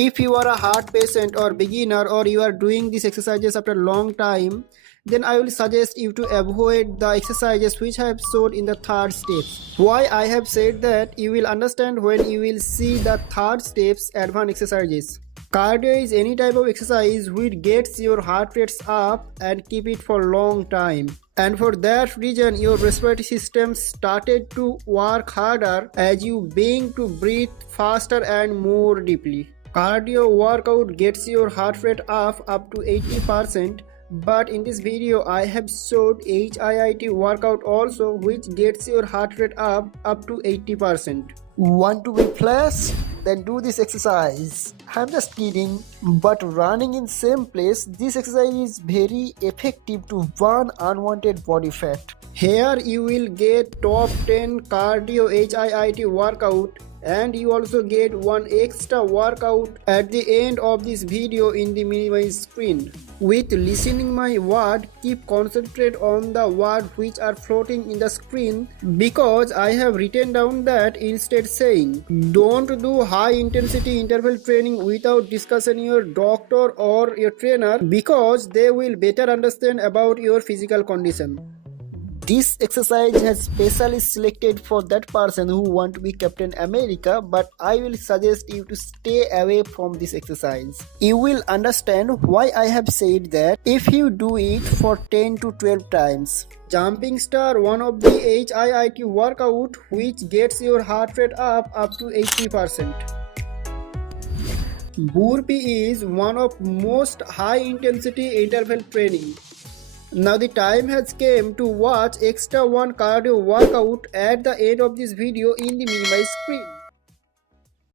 If you are a heart patient or beginner, or you are doing these exercises after a long time, then I will suggest you to avoid the exercises which I have showed in the third steps. Why I have said that, you will understand when you will see the third steps advanced exercises. Cardio is any type of exercise which gets your heart rates up and keep it for long time. And for that reason, your respiratory system started to work harder as you begin to breathe faster and more deeply. Cardio workout gets your heart rate up to 80%, but in this video I have showed HIIT workout also, which gets your heart rate up to 80%. Want to be flash? Then do this exercise. I'm just kidding, but running in same place, this exercise is very effective to burn unwanted body fat. Here you will get top 10 cardio HIIT workout, and you also get one extra workout at the end of this video in the minimized screen. With listening my word, keep concentrate on the word which are floating in the screen, because I have written down that instead saying, don't do high intensity interval training without discussing your doctor or your trainer, because they will better understand about your physical condition. This exercise has specially selected for that person who want to be Captain America, but I will suggest you to stay away from this exercise. You will understand why I have said that if you do it for 10 to 12 times. Jumping star, one of the HIIT workout which gets your heart rate up to 80%. Burpee is one of most high intensity interval training. Now the time has came to watch extra one cardio workout at the end of this video in the minimized screen.